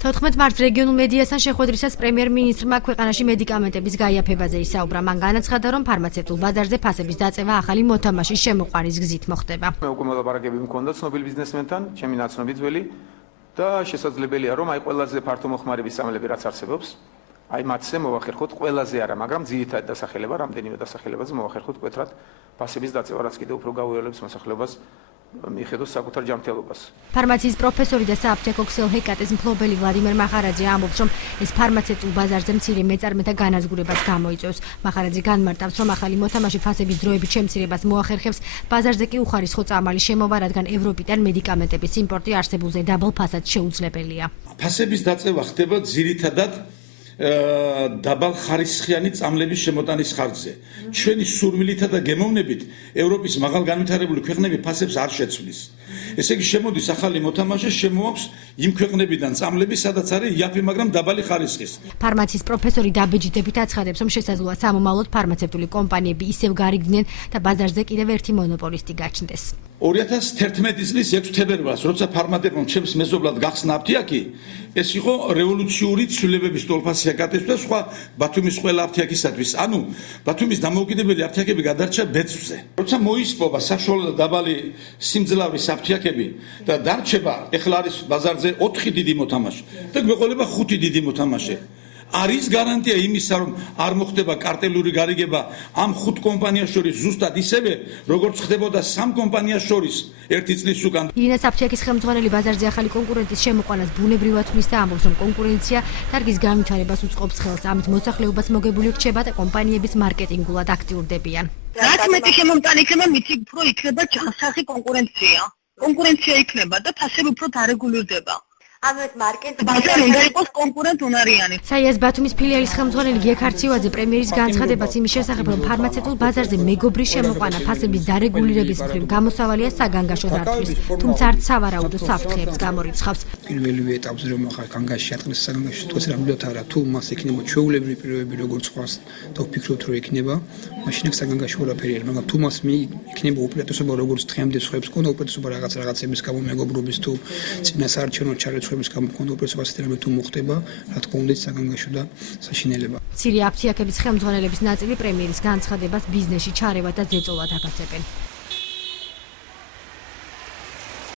14 მარტს რეგიონულ მედიასთან შეხვედრისას პრემიერ-მინისტრმა ქვეყანაში მედიკამენტების გაიაფებაზე ისაუბრა. მან განაცხადა, რომ ფარმაცევტულ ბაზარზე ფასების დაწევა ახალი მოთამაშის შემოყვანის გზით მოხდება. მე უკვე მოლაპარაკებები მქონდა ცნობილ ბიზნესმენთან, ჩემი ნაცნობი ძველი და შესაძლებელია, რომ აი ყველაზე ფართო მოხმარების სამლები რაც არსებობს, აი მათზე მოვახერხოთ ყველაზე არა, მაგრამ ძირითადად დასახელება, რამდენიმე დასახელებაზე მოვახერხოთ მკვეთრად ფასების დაწევა, რაც კიდევ უფრო გაუევლებს მოსახლეობას მიხედოს საკუთარ ჯანმრთელობას. ფარმაციის პროფესორი და სააფთიაქო ქსელჰეკატის მფლობელი ვლადიმერ მახარაძე ამბობს, რომ ეს ფარმაცევტულ ბაზარზე მცირე მეწარმეთა განაზღვრებას გამოიწვევს. მახარაძე განმარტავს, რომ ახალი მოთამაშე ფასების დროებით შემცირებას მოახერხებს, ბაზარზე კი უხარისხო წამალი შემოვა, რადგან ევროპიდან მედიკამენტების იმპორტი არსებულზე დაბალ ფასად შეუძლებელია. ფასების დაწევა ხდება ძირითადად დაბალ ხარისხიანი წამლების შემოტანის ხარჯზე. ჩვენი სურვილითა და გემოვნებით ევროპის მაღალგანვითარებული ქვეყნები ფასებს არ შეცვლის. ესე იგი შემოდის ახალი მოთამაშე, შემოაქვს იმ ქვეყნებიდან წამლები, სადაც არის იაფი, მაგრამ დაბალი ხარისხის. ფარმაციის პროფესორი დაბეჯიდებით აცხადებს, რომ შესაძლოა სამომავლოდ ფარმაცევტული კომპანიები ისევ გარიგდნენ და ბაზარზე კიდევ ერთი მონოპოლისტი გაჩნდეს. 2011 წლის 6 თებერვალს, როცა ფარმატებამ ჩემს მეზობლად გახსნა აფთიაქი, ეს იყო რევოლუციური ცვლილებების ტოლფასი აკატესტვა სხვა ბათუმის ყველა აფთიაქისათვის. ანუ ბათუმის დამოუკიდებელი აფთიაქები გადარჩა ბეწვზე. როცა მოისპოვა საშუალო და დაბალი სიმძლავრის აფთიაქები და დარჩება, ეხლა არის ბაზარზე 4 დიდი მოთამაშე და გვეყოლება 5 დიდი მოთამაშე. არის გარანტია იმისა, რომ არ მოხდება კარტელური გარიგება ამ 5 კომპანიას შორის ზუსტად ისევე, როგორც ხდებოდა 3 კომპანიას შორის ერთი წლის უკან. ირინას აფთიაქის ხელმძღვანელი ბაზარზე ახალი კონკურენტის შემოყვანას ბუნებრივად თვლის და ამბობს, რომ კონკურენცია დარგის განვითარებას უწყობს ხელს. ამით მოსახლეობას მოგებული რჩება და კომპანიების მარკეტინგულად აქტიურდებიან. რაც მეტი შემომტანი იქნება, მით უფრო იქნება ჯანსაღი კონკურენცია. კონკურენცია იქნება და ფასები უფრო დარეგულირდება. ამეთ მარკეტინგი ბაზარი უნდა იყოს კონკურენტუნარიანი. საიას ბათუმის ფილიალის ხელმძღვანელი გია ქარციევაძე პრემიერის განცხადებას იმის შესახებ, რომ ფარმაცევტულ ბაზარზე მეგობრის შემოყვანა ფასების დარეგულირების მხრივ გამოსავალია საგანგაშო დართვის, თუმცა არც სავარაუდო საფრთხეებს გამორიცხავს. პირველივე ეტაპზე რომ ახლა განგაში ატყდეს საგანგაშო situatsiას რამბლოთ არა, თუ მას ექნება ჩვეულებრივი პირობები როგორც ყვას და ვფიქრობთ რომ ექნება, მაშინ აქ საგანგაშო არაფერი არ, მაგრამ თუ მას იქნება უპირატესობა როგორც დღემდე სხვებს ქონდა უპირატესობა რაღაცების გამო მეგობრობის თუ წინასაარჩევნო ჩარეცვა გამქონდა უპირატესობა სისტემა თუ მოხდება, რა თქმა უნდა საგანგაშო და საშინელება. მცირე აფთიაქების ხელმძღვანელების ნაწილი პრემიერის განცხადებას ბიზნესში ჩარევა და ზეწოლად აფასებენ.